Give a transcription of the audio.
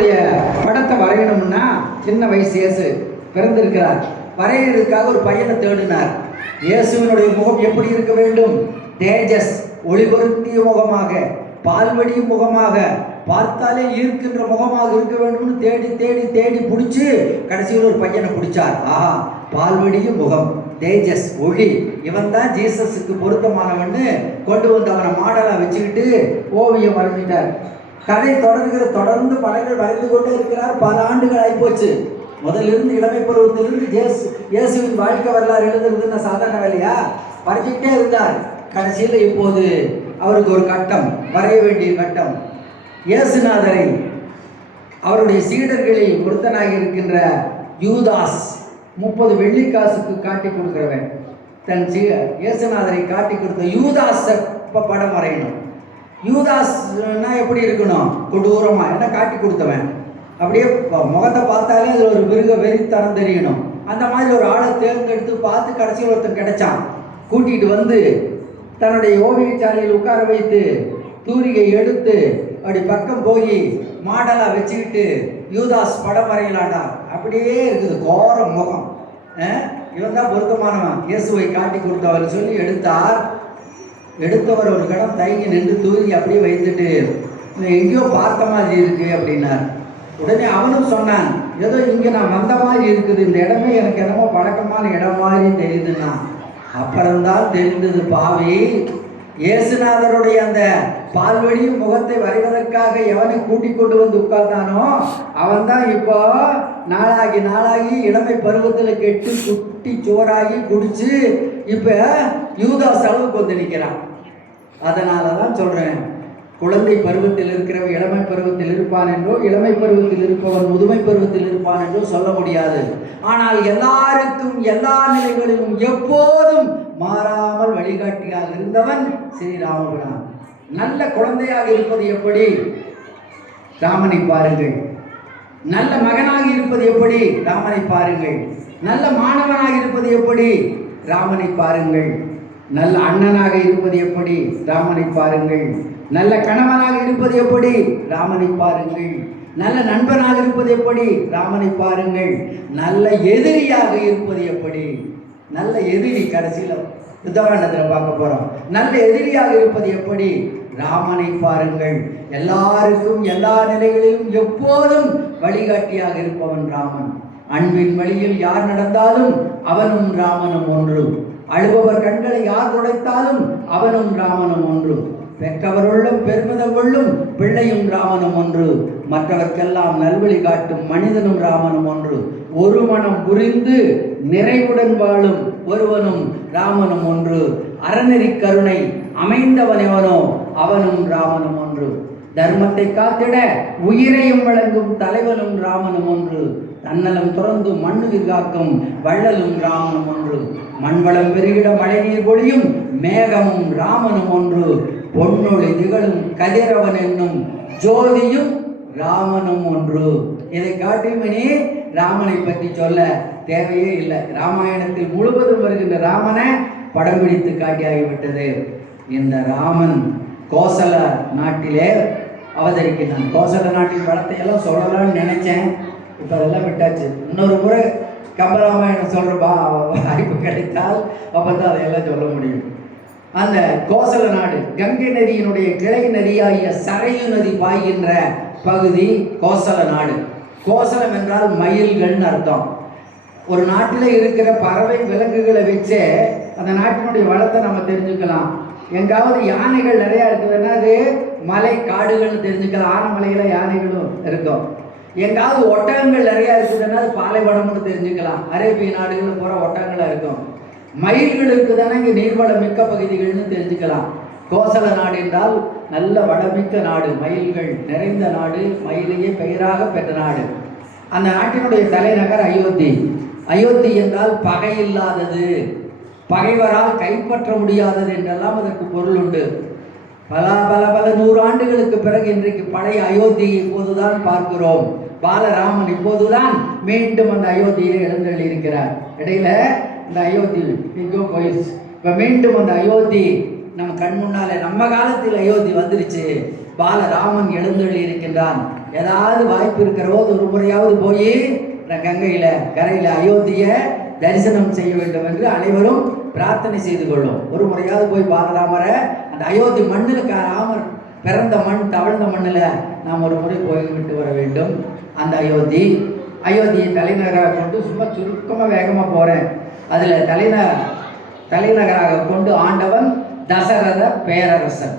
அவருடைய படத்தை வரையணும்னா சின்ன வயசு இயேசு பிறந்திருக்கிறார். வரையறதுக்காக ஒரு பையனை தேடினார். இயேசுவினுடைய முகம் எப்படி இருக்க வேண்டும்? தேஜஸ் ஒளிபருத்திய முகமாக பால்வடியும் முகமாக பார்த்தாலே ஈர்க்கின்ற முகமாக இருக்க வேண்டும்னு தேடி தேடி தேடி பிடிச்சி கடைசியில் ஒரு பையனை பிடிச்சார். ஆஹா பால்வடியும் முகம் தேஜஸ் ஒளி. இவன் தான் ஜீசஸுக்கு பொருத்தமானவன்னு கொண்டு வந்து அவனை மாடலாக வச்சுக்கிட்டு ஓவியம் வரைஞ்சிட்டார். கதை தொடர்கிற தொடர்ந்து படங்கள் வரைந்து கொண்டே இருக்கிறார். பல ஆண்டுகள் ஆகிப்போச்சு முதலிருந்து இளமை பருவத்திலிருந்து இயேசு இயேசுவின் வாழ்க்கை வரலாறு எழுதுறதுன்னு சாதாரண வேலையா? வரைஞ்சிக்கிட்டே இருந்தார். கடைசியில் இப்போது அவருக்கு ஒரு கட்டம் வரைய வேண்டிய கட்டம். இயேசுநாதரை அவருடைய சீடர்களில் ஒருத்தனாக இருக்கின்ற யூதாஸ் முப்பது வெள்ளிக்காசுக்கு காட்டி கொடுக்கிறவன். தன் சீ இயேசுநாதரை காட்டி கொடுத்த யூதாஸ் படம் வரையணும்? யூதாஸ்னா எப்படி இருக்கணும்? கொடூரமாக என்ன காட்டி கொடுத்தவன்? அப்படியே முகத்தை பார்த்தாலே அதில் ஒரு மிருக வெறித்தனம் தெரியணும். அந்த மாதிரி ஒரு ஆளை தேர்ந்தெடுத்து பார்த்து கடைசியில் ஒருத்தன் கிடைச்சான். கூட்டிகிட்டு வந்து தன்னுடைய ஓவியச்சாலையில் உட்கார வைத்து தூரிகை எடுத்து அப்படி பக்கம் போய் மாடலாக வச்சுக்கிட்டு யூதாஸ் படம் வரையலாண்டா. அப்படியே இருக்குது கோர முகம். இவன் தான் பொருத்தமானவன். இயேசுவை காட்டி கொடுத்தவன் சொல்லி எடுத்தார். எடுத்தவர் ஒரு கடம் தயங்கி நின்று தூக்கி அப்படியே வைத்துட்டு எங்கேயோ பார்த்த மாதிரி இருக்கு அப்படின்னார். உடனே அவனும் சொன்னான் ஏதோ இங்கே நான் வந்த மாதிரி இருக்குது. இந்த இடமே எனக்கு என்னமோ பழக்கமான இடம் மாதிரி தெரியுதுன்னா. அப்புறம்தான் தெரிந்தது பாவி. இயேசுநாதருடைய அந்த பால்வழியும் முகத்தை வரைவதற்காக எவனை கூட்டிக் கொண்டு வந்து உட்கார்ந்தானோ அவன் தான் இப்போ நாளாகி நாளாகி இளமை பருவத்தில் கெட்டு குட்டி சோறாகி குடிச்சு இப்போ யூதா செலவுக்கு வந்து நிற்கிறான் அதனால தான் சொல்கிறேன் குழந்தை பருவத்தில் இருக்கிறவன் இளமை பருவத்தில் இருப்பான் என்றோ இளமை பருவத்தில் இருப்பவன் முதுமை பருவத்தில் இருப்பான் என்றோ சொல்ல முடியாது. ஆனால் எல்லாருக்கும் எல்லா நிலைகளிலும் எப்போதும் மாறாமல் வழிகாட்டியாக இருந்தவன் ஸ்ரீராமபிரான். நல்ல குழந்தையாக இருப்பது எப்படி? ராமனை பாருங்கள். நல்ல மகனாக இருப்பது எப்படி? ராமனை பாருங்கள். நல்ல மாணவனாக இருப்பது எப்படி? ராமனை பாருங்கள். நல்ல அண்ணனாக இருப்பது எப்படி? ராமனை பாருங்கள். நல்ல கணவனாக இருப்பது எப்படி? ராமனை பாருங்கள். நல்ல நண்பனாக இருப்பது எப்படி? ராமனை பாருங்கள். நல்ல எதிரியாக இருப்பது எப்படி? நல்ல எதிரி கடைசியில் யுத்தகாண்டத்தில் பார்க்க போகிறோம் நல்ல எதிரியாக இருப்பது எப்படி? ராமனை பாருங்கள். எல்லாருக்கும் எல்லா நிலைகளிலும் எப்போதும் வழிகாட்டியாக இருப்பவன் ராமன். அன்பின் வழியில் யார் நடந்தாலும் அவனும் ராமனும் ஒன்று. அழுபவர் கண்களை யார் துடைத்தாலும் அவனும் ராமனும் ஒன்று. பெற்றவருள்ளும் பெருமிதம் கொள்ளும் பிள்ளையும் ராமனும் ஒன்று. மற்றவர்க்கெல்லாம் நல்வழி காட்டும் மனிதனும் ராமனும் ஒன்று. ஒரு மனம் புரிந்து நிறைவுடன் வாழும் ஒருவனும் ராமனும் ஒன்று. அறநெறி கருணை அமைந்தவனவனோ அவனும் ராமனும் ஒன்று. தர்மத்தை காத்திட உயிரையும் வழங்கும் தலைவனும் ராமனும் ஒன்று. தன்னலம் துறந்து மண்ணுயிர் காக்கும் வள்ளலும் ராமனும் ஒன்று. மண்வளம் பெருகிட மழைநீர் பொழியும் மேகமும் ராமனும் ஒன்று. பொன்னொழி நிகழும் கதிரவன் என்னும் ஜோதியும் ராமனும் ஒன்று. இதை காட்டியுமனே ராமனை பற்றி சொல்ல தேவையே இல்லை. ராமாயணத்தில் முழுவதும் வருகின்ற ராமனை படம் பிடித்து காட்டியாகிவிட்டது. இந்த ராமன் கோசல நாட்டிலே அவதரிக்கிறான். கோசல நாட்டின் படத்தை எல்லாம் சொல்லலாம்னு நினைச்சேன். இப்போ அதெல்லாம் விட்டாச்சு. இன்னொரு முறை கம்பராமாயணம் சொல்ற வாய்ப்பு கிடைத்தால் அப்போ தான் அதையெல்லாம் சொல்ல முடியும். அந்த கோசல நாடு கங்கை நதியினுடைய கிளை நதியாகிய சரையு நதி பாய்கின்ற பகுதி கோசல நாடு. கோசலம் என்றால் மயில்கள்னு அர்த்தம். ஒரு நாட்டில் இருக்கிற பறவை விலங்குகளை வச்சே அந்த நாட்டினுடைய வளத்தை நம்ம தெரிஞ்சுக்கலாம். எங்காவது யானைகள் நிறையா இருக்குதுன்னா அது மலை காடுகள்னு தெரிஞ்சுக்கலாம். ஆனமலையில் யானைகளும் இருக்கும். எங்காவது ஒட்டகங்கள் நிறையா இருக்குதுன்னா அது பாலைவனம்னு தெரிஞ்சுக்கலாம். அரேபிய நாடுகள் போகிற ஒட்டகங்களாக இருக்கும். மயில்களுக்கு தானே இங்கே நீர்வள மிக்க பகுதிகள்னு தெரிஞ்சுக்கலாம். கோசல நாடு என்றால் நல்ல வளமிக்க நாடு மயில்கள் நிறைந்த நாடு மயிலையே பெயராக பெற்ற நாடு. அந்த நாட்டினுடைய தலைநகர் அயோத்தி. அயோத்தி என்றால் பகை இல்லாதது பகைவரால் கைப்பற்ற முடியாதது என்றெல்லாம் அதற்கு பொருள் உண்டு. பல பல பல நூறாண்டுகளுக்கு பிறகு இன்றைக்கு பழைய அயோத்தியை இப்போதுதான் பார்க்கிறோம். பாலராமன் இப்போதுதான் மீண்டும் அந்த அயோத்தியில் எழுந்தள்ளி இருக்கிறார். இடையில இந்த அயோத்தி எங்கோ போயிடுச்சு இப்போ மீண்டும் அந்த அயோத்தி நம்ம கண் முன்னாலே நம்ம காலத்தில் அயோத்தி வந்துருச்சு. பாலராமன் எழுந்தள்ளி இருக்கின்றான். ஏதாவது வாய்ப்பு இருக்கிற போது ஒரு முறையாவது போய் இந்த கங்கையில கரையில அயோத்தியை தரிசனம் செய்ய வேண்டும் என்று அனைவரும் பிரார்த்தனை செய்து கொள்ளும். ஒரு முறையாவது போய் பாலராமரை அந்த அயோத்தி மண்ணில் ராமர் பிறந்த மண் தவழ்ந்த மண்ணில் நாம் ஒரு முறை போய்விட்டு வர வேண்டும். அந்த அயோத்தி அயோத்தியை தலைநகராக கொண்டு சும்மா சுருக்கமாக வேகமாக போகிறேன் அதில் தலைந தலைநகராக கொண்டு ஆண்டவன் தசரத பேரரசன்.